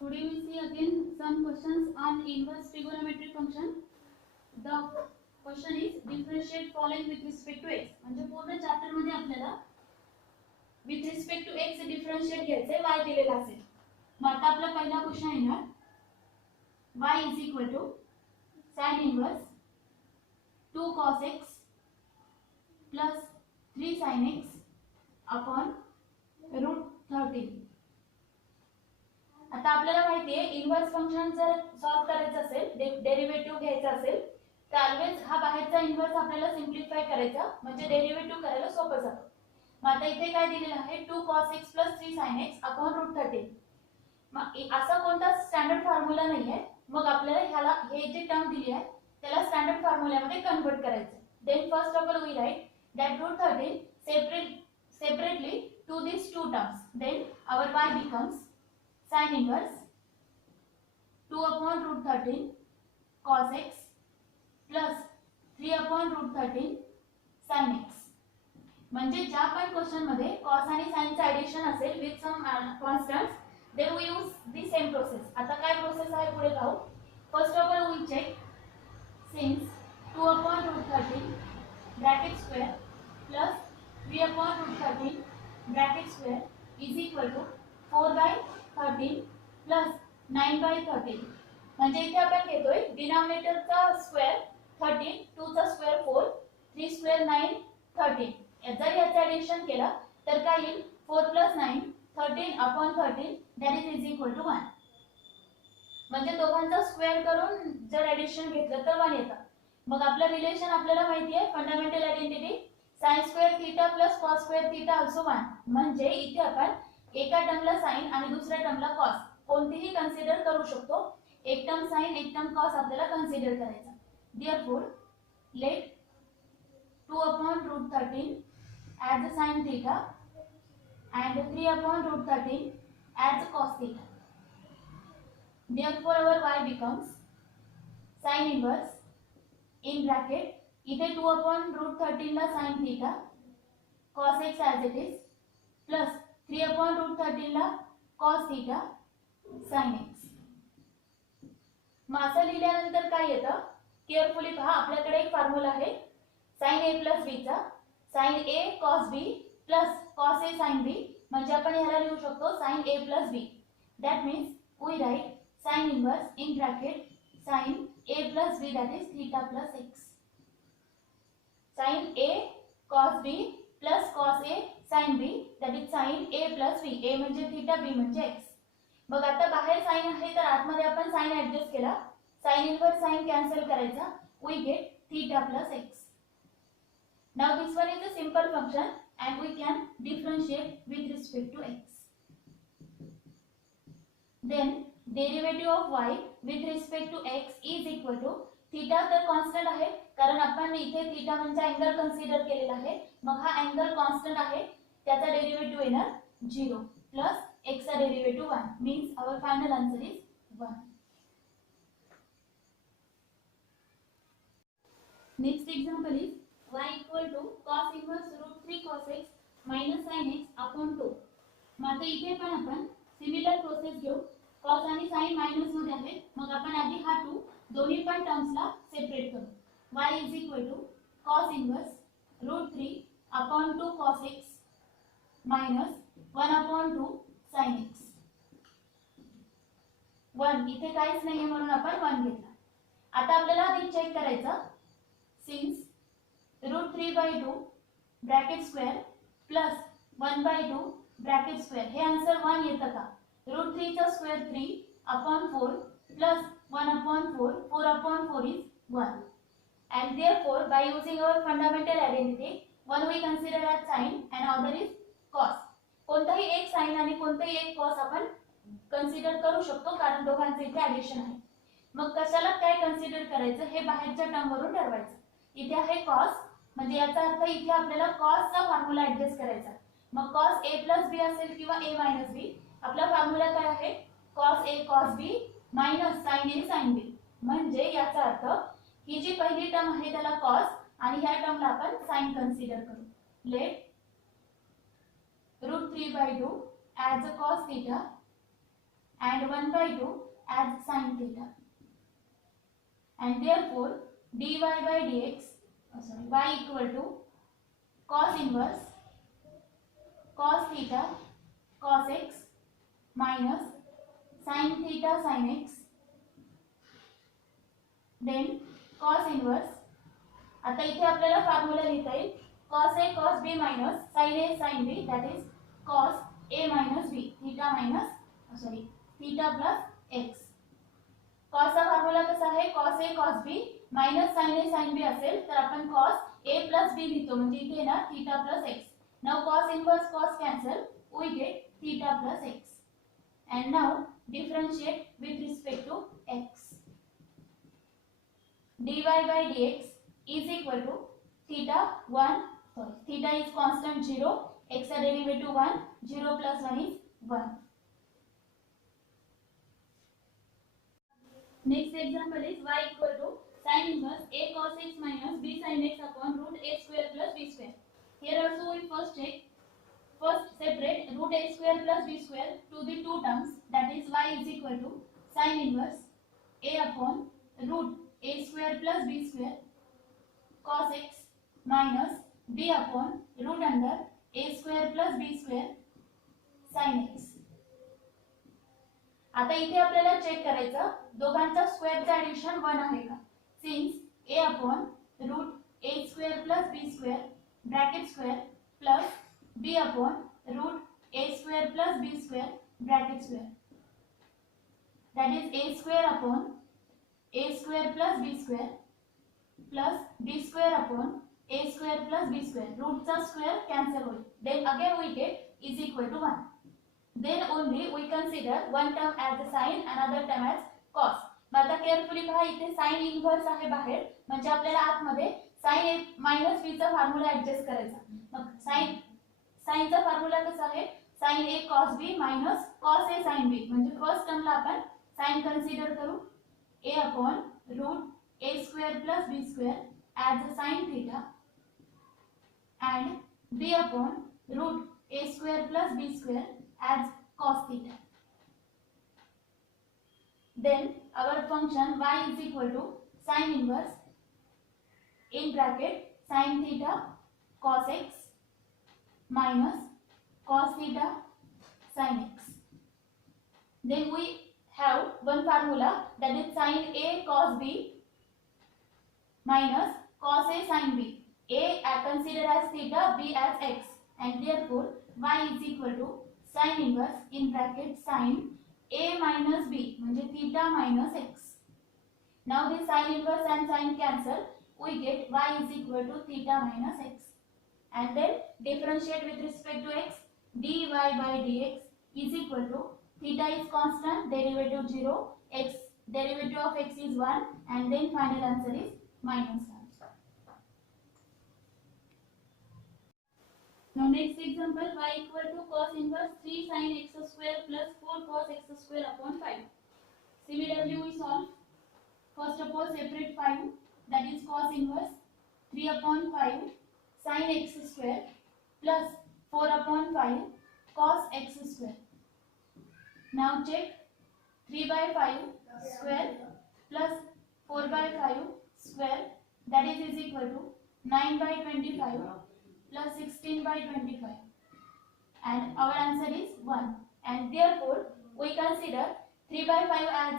Today we see again some questions on inverse trigonometric function. The question is differentiate following with respect to x. म्हणजे पूर्ण chapter मध्ये आपल्याला with respect to x differentiate घ्यायचे y दिलेला असेल. मग आता आपला पहिला क्वेश्चन येणार y is equal to sin inverse 2 cos x plus 3 sin x upon root 13. आता आपल्याला माहिती आहे इनवर्स फंक्शन जर सॉल्व करायचं असेल डेरिव्हेटिव्ह घ्यायचा असेल तर ऑलवेज हा बाहेरचा इनवर्स आपल्याला सिम्प्लिफाय करायचा म्हणजे डेरिव्हेटिव्ह करायला सोपं जातं. मग आता इथे काय दिलेलं आहे 2 cos x 3 sin x upon root 13. मग असा कोणता स्टँडर्ड फॉर्म्युला नाहीये. मग आपल्याला ह्याला हे जे टर्म दिली आहे त्याला स्टँडर्ड फॉर्म्युल्यामध्ये कन्वर्ट करायचं. Then first of all we write that root 13 separately to these two terms. Then our y becomes sin inverse 2 upon root 13 cos x plus 3 upon root 13 sin x. म्हणजे ज्या पण question मध्ये cos आणि sin चे addition असेल with some constants then we use the same process. आता काय process आहे पुढे पाहू. First of all we check since 2 upon root 13 bracket square plus 3 upon root 13 bracket square is equal to 4 by 13 plus 9 by 13. म्हणजे इथे आपण घेतोय डिनॉमिनेटरचा square 13 2 चा स्क्वेअर 4 3 स्क्वेअर 9 13. जर याचे एडिशन केलं तर काय येईल 4 plus 9 13 upon 13 that is equal to 1. म्हणजे दोघांचा स्क्वेअर करून जर एडिशन घेतलं तर 1 येतं. मग आपलं रिलेशन आपल्याला माहिती आहे fundamental identity sin square theta plus cos square theta also 1. म्हणजे इथे आपण एका टर्मला sin आणि दुसऱ्या टर्मला cos कोणतीही कन्सिडर करू शकतो. एक टर्म sin एक टर्म cos आपल्याला कन्सिडर करायचा. Therefore let 2 upon root 13 as the sin theta and 3 upon root 13 as the cos theta. Therefore our y becomes sin inverse in bracket इथे 2 upon root 13 ला sin theta cos x as it is plus 3 upon root 13 ला cos theta sin x. मग असं लिहिल्यानंतर काय येतं carefully पहा. आपल्याकडे एक फॉर्म्युला आहे sin a plus b चा sin a cos b plus cos a sin b. म्हणजे आपण ह्याला लिहू शकतो sin a plus b. That means we write sin inverse in bracket sin a plus b that is theta plus x. sin a cos b plus cos a sin b that is sin a plus b. a म्हणजे theta b म्हणजे x. मग आता बाहेर sin आहे तर आतमध्ये आपण sin adjust केला. sin इनवर्स sin कॅन्सल करायचा. we get theta plus x. Now this one is a simple function and we can differentiate with respect to x. Then derivative of y with respect to x is equal to theta तर constant आहे कारण आपण इथे theta म्हणजे angle consider केलेला आहे. मग हा अँगल कॉन्स्टंट आहे त्याचा डेरिव्हेटिव्ह येणार 0 प्लस x चा derivative 1 means our final answer is 1. Next example is y equal to cos inverse root 3 cos x minus sin x upon 2. मग आता इथे पण आपण सिमिलर प्रोसेस घेऊ. cos आणि sin मायनस मध्ये आहेत. मग आपण आधी हा 2 दोन्ही पण टर्म्सला सेपरेट करू. y is equal to cos inverse root 3 upon 2 cos x minus 1 upon 2 sin x. 1 इथे काहीच नाहीये म्हणून आपण 1 घेतला. आता आपल्याला आधी चेक करायचं since root 3 by 2 bracket square plus 1 by 2 bracket square हे आन्सर 1 येतं का. root 3 चा square 3 upon 4 plus 1 upon 4 4 upon 4 is 1. And therefore by using our fundamental identity one we consider as sin and other is cos. कोणताही एक sin आणि कोणताही एक cos आपण कन्सिडर करू शकतो कारण दोघांचे इथे ऍडिशन आहे. मग कशाला काय कन्सिडर करायचं हे बाहेरच्या टर्म वरून ठरवायचं. इथे आहे cos म्हणजे याचा अर्थ इथे आपल्याला cos चा फॉर्म्युला ऍडजस्ट करायचा. मग cos a plus b असेल किंवा a minus b. आपला फॉर्म्युला काय आहे cos a cos b minus sin a sin b. म्हणजे याचा अर्थ ही जी पहिली टर्म आहे त्याला cos आणि ह्या टर्मला आपण sin कन्सिडर करू. Let root 3 by 2 as a cos theta and 1 by 2 as sin theta, and therefore dy by dx, y equal to cos inverse cos theta cos x minus sin theta sin x, then cos inverse. आता इथे आपल्याला formula लिहिता येईल cos a cos b minus sin a sin b, that is cos a minus b, theta minus theta plus x. cos चा formula कसा आहे, cos a cos b minus sin a sin b असेल तर आपण cos a plus b लिहितो, म्हणजे इथे ना theta plus x. Now cos inverse cos cancel, we get theta plus x, and now differentiate with respect to x. dy by dx is equal to theta is constant 0, x का derivative 1, 0 plus 1 is 1. Next example is y equal to sin inverse a cos x minus b sin x upon root a square plus b square. Here also we first separate root a square plus b square to the two terms, that is y is equal to sin inverse a upon root a square plus b square cos x minus b upon root under a square plus b square sin x. आता इथे आपल्याला check करायचं दोघांचा स्क्वेअरचा addition 1 आहे का, since a upon root a square plus b square bracket square plus b upon root a square plus b square bracket square, that is a square upon a square plus b square plus b square upon a square plus b square. Root चा square cancel होईल, then again we get is equal to 1. Then only we consider one term as the sin, another term as cos. आता carefully पहा, इथे sin inverse आहे बाहेर, म्हणजे आपल्याला आतमध्ये sin a minus b चा फॉर्म्युला ऍडजस्ट करायचा. मग sin चा फॉर्म्युला कसा आहे, sin a cos b minus cos a sin b, म्हणजे फर्स्ट टर्मला आपण sin कन्सिडर करू a upon root a square plus b square as a sin theta and b upon root a square plus b square as cos theta. Then our function y is equal to sin inverse in bracket sin theta cos x minus cos theta sin x. Then we have one formula, that is sin a cos b minus cos a sin b. A consider as theta, b as x, and therefore y is equal to sin inverse in bracket sin a minus b, म्हणजे theta minus x. Now the sin inverse and sin cancel, we get y is equal to theta minus x, and then differentiate with respect to x. dy by dx is equal to theta is constant, derivative 0, x derivative of x is 1, and then final answer is minus 1. Now next example, y equal to cos inverse 3 sin x square plus 4 cos x square upon 5. Similarly we solve. First of all separate 5, that is cos inverse 3 upon 5 sin x square plus 4 upon 5 cos x square. Now check 3 by 5 square plus 4 by 5 square, that is equal to 9 by 25 plus 16 by 25, and our answer is 1, and therefore we consider 3 by 5 as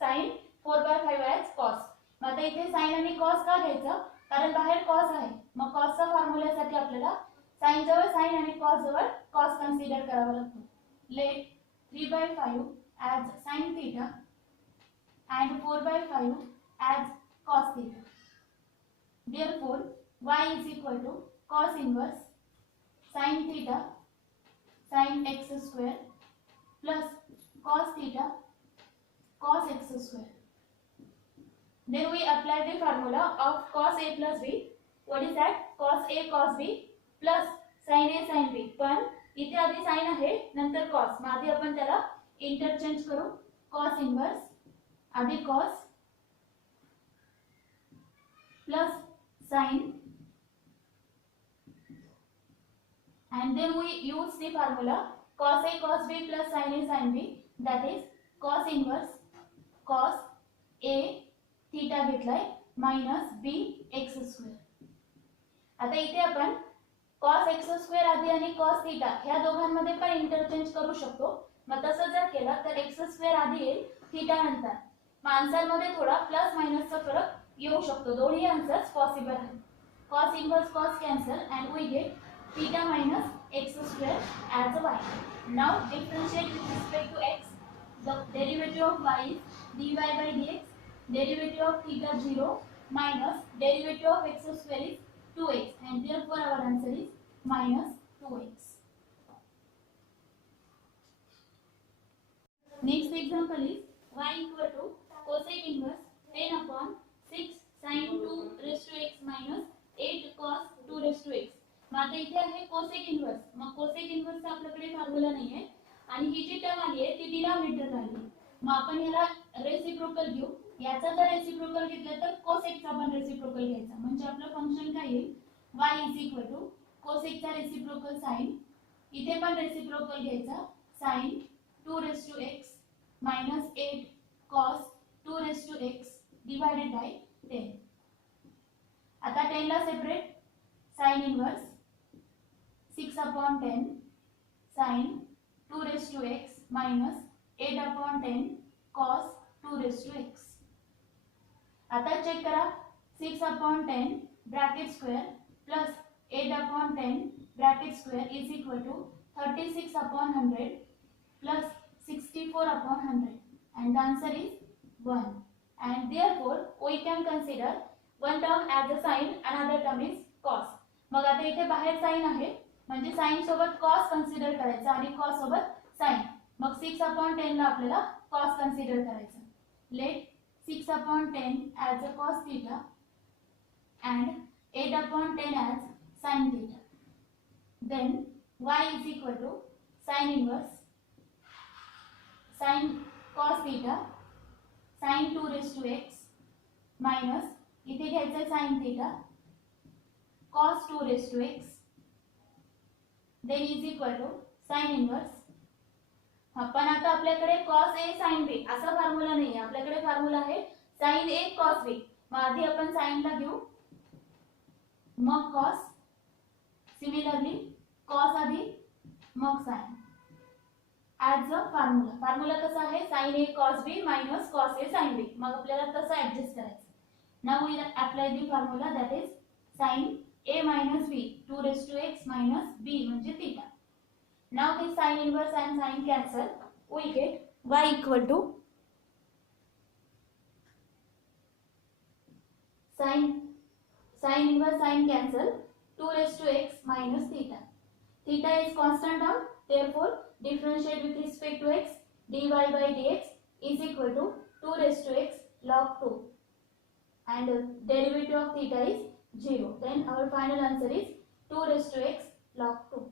sin, 4 by 5 as cos. मग आता इथे sin आणि cos का घ्यायचं, कारण बाहेर cos आहे, मग cos चा फॉर्म्युल्यासाठी आपल्याला sin जवळ sin आणि cos जवळ cos कन्सिडर करावा लागतो. Let 3 by 5 as sin theta and 4 by 5 as cos theta. Therefore y is equal to cos inverse sin theta sin x square plus cos theta cos x square. Then we apply the formula of cos a plus b. What is that? Cos a cos b plus sin a sin b. पण इथे आधी sin आहे नंतर cos, मग आधी आपण त्याला interchange करू. cos इनवर्स आधी cos plus sin, and then we use the formula cos a cos b plus sin a sin b. that is cos inverse cos a theta घेतलाय मायनस b x स्क्वेअर. आता इथे आपण cos x square आधी आणि cos theta ह्या दोघांमध्ये पण interchange करू शकतो. मग तसं जर केलं तर x स्क्वेअर आधी येईल थीटा नंतर. मग आन्सर मध्ये थोडा प्लस मायनसचा फरक येऊ शकतो. दोन्ही आन्सर्स पॉसिबल आहेत. cos inverse cos cancel and we get theta minus x square as a y. Now differentiate with respect to x. The derivative of y is dy by dx. Derivative of theta 0 minus derivative of x square is 2x, and therefore our answer is minus 2x. Next example is y equal to cosec inverse 10 upon 6 sin 2 raised to x minus 8 cos 2 raised to x. मग आता इथे आहे cosec inverse. मग cosec inverse चा आपल्याकडे formula नाहीये आणि ही जी term आली आहे ती डिनॉमिनेटर आली. मग आपण याला रेसिप्रोकल घेऊ. याचा जर रेसिप्रोकल घेतलं तर cosec चा पण रेसिप्रोकल घ्यायचा. म्हणजे आपलं फंक्शन काय येईल y is equal to cosec चा रेसिप्रोकल sin. इथे पण रेसिप्रोकल घ्यायचा sin 2 raised to x minus 8 cos 2 raised to x divided by 10. आता 10 ला separate sin inverse 6 upon 10 sin 2 raised to x minus 8 upon 10 cos 2 raised to x. आता check करा 6 upon 10 bracket square plus 8 upon 10 bracket square is equal to 36 upon 100 plus 64 upon 100, and the answer is 1, and therefore we can consider one term as a sin, another term is cos. मग आता इथे बाहेर sin आहे म्हणजे sin सोबत cos consider करायचा आणि cos सोबत sin. मग 6 upon 10 ला आपल्याला cos कन्सिडर करायचा. Let 6 upon 10 as a cos theta and 8 upon 10 as sin theta. Then y is equal to sin inverse sin cos theta sin 2 raised to x minus इथे घ्यायचं sin theta cos 2 raised to x, then is equal to sin inverse. पण आता आपल्याकडे cos a sin b असा formula नाही आहे. आपल्याकडे formula आहे sin a cos b. मग आधी आपण sin ला घेऊ मग cos, सिमिलरली cos आधी मग sin as a formula. Formula कसा आहे sin a cos b minus cos a sin b. मग आपल्याला तसं ऍडजस्ट करायचं. Now we apply the formula that is sin a minus b 2 raised to x minus b म्हणजे theta. Now this sin inverse and sin cancel. We get y equal to sin inverse sin cancel 2 raised to x minus theta. Theta is constant term, therefore differentiate with respect to x. Dy by dx is equal to 2 raised to x log 2, and derivative of theta is 0. Then our final answer is 2 raised to x log 2.